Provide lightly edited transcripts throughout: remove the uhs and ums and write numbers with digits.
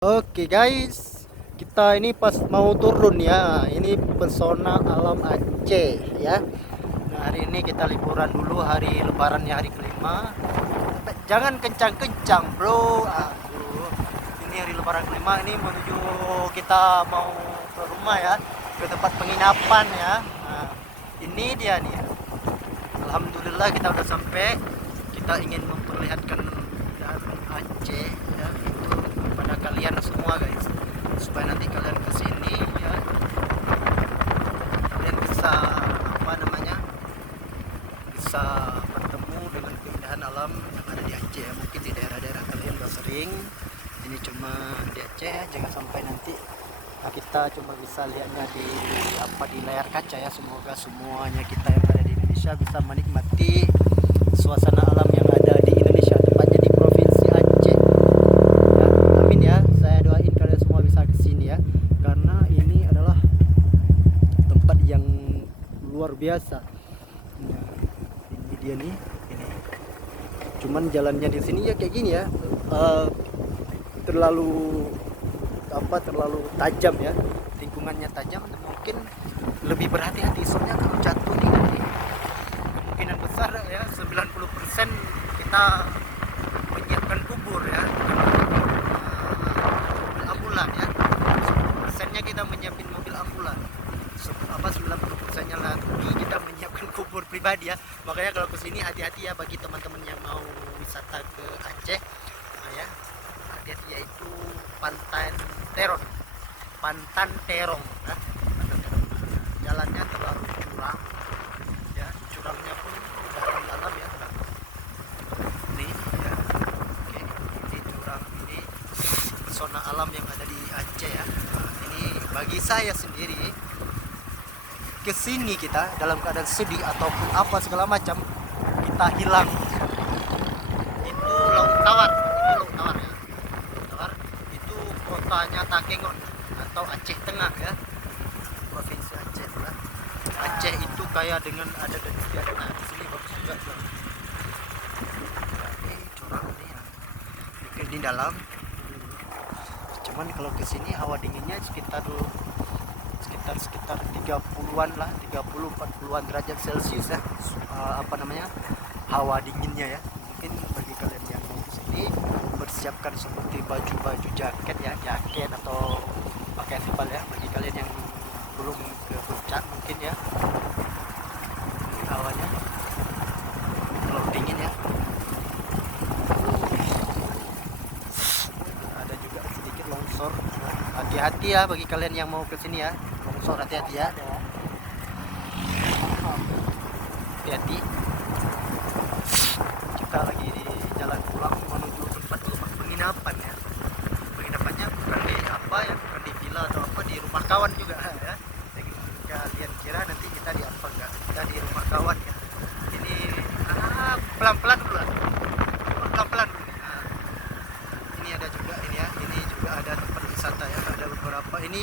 Oke guys, kita ini pas mau turun ya. Ini pesona alam Aceh ya. Nah, hari ini kita liburan dulu, hari lebarannya hari kelima. Jangan kencang-kencang bro. Aduh, ini hari lebaran kelima, ini menuju kita mau ke rumah ya, ke tempat penginapan ya. Nah, ini dia nih. Alhamdulillah kita udah sampai. Kita ingin memperlihatkan Aceh ya, itu kepada kalian semua guys, supaya nanti kalian kesini ya, kalian bisa apa namanya, bisa bertemu dengan keindahan alam yang ada di Aceh ya. Mungkin di daerah-daerah kalian udah sering, ini cuma di Aceh ya. Jangan sampai nanti kita cuma bisa lihatnya di di layar kaca ya. Semoga semuanya kita yang ada di Indonesia bisa menikmati suasana alam yang ada di Indonesia, tepatnya di provinsi Aceh ya. Amin ya, saya doain kalian semua bisa kesini ya, karena ini adalah tempat yang luar biasa. Nah, ini dia nih, ini cuman jalannya di sini ya kayak gini ya, terlalu terlalu tajam ya, lingkungannya tajam. Mungkin lebih berhati-hati, soalnya kalau jatuh nih nanti kemungkinan besar ya 90% kita menyiapkan kubur ya, mobil ambulan ya. 10%-nya kita menyiapin mobil ambulan, 90%-nya lagi kita menyiapkan kubur pribadi ya. Makanya kalau kesini hati-hati ya, bagi teman-teman yang mau wisata ke Aceh. Nah, ya, hati-hati, yaitu Terong, Pantan Terong ya. Jalannya terlalu curam ya, curamnya pun dalam-dalam ya. Ini ya, oke, ini curam, ini pesona alam yang ada di Aceh ya. Nah, ini bagi saya sendiri, kesini kita dalam keadaan sedih ataupun apa segala macam, kita hilang. Itu Laut Tawar, itu Laut Tawar ya. Laut Tawar itu kotanya Takengon atau Aceh Tengah ya, provinsi Aceh ya. Aceh itu kaya dengan ada dan tiada. Nah, di sini bagus juga tuh. Ini curang ini ya. Di dalam. Cuman kalau ke sini hawa dinginnya sekitar 30-an lah, 30-40-an derajat Celcius ya. Hawa dinginnya ya. Mungkin bagi kalian yang mau ke sini, persiapkan seperti baju-baju jaket ya, jaket atau pakaian tebal ya. Bagi kalian yang belum ke puncak mungkin ya, hawanya terlalu dingin ya. Ada juga sedikit longsor. Nah, hati-hati ya bagi kalian yang mau ke sini ya, longsor hati-hati ya, hati-hati. Kita lagi di jalan pulang menuju tempat penginapan ya. Penginapannya bukan di bukan di villa atau apa, di rumah kawan juga ya. Jadi kalian kira nanti kita di apa, enggak, kita di rumah kawan ya. Ini pelan-pelan dulu lah, pelan-pelan dulu. Nah, ini ada juga ini ya, ini juga ada tempat wisata ya, ada beberapa. Ini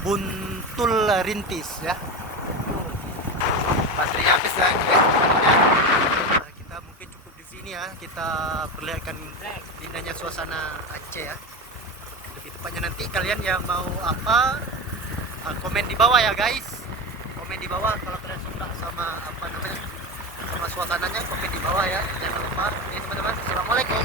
Buntul Rintis ya. Baterainya habis lagi ya. Nah, kita mungkin cukup di sini ya, kita perlihatkan indahnya suasana Aceh ya. Lebih tepatnya nanti kalian yang mau komen di bawah ya guys. Komen di bawah kalau kalian suka sama sama suasananya, komen di bawah ya. Jangan lupa. Oke teman-teman, assalamualaikum.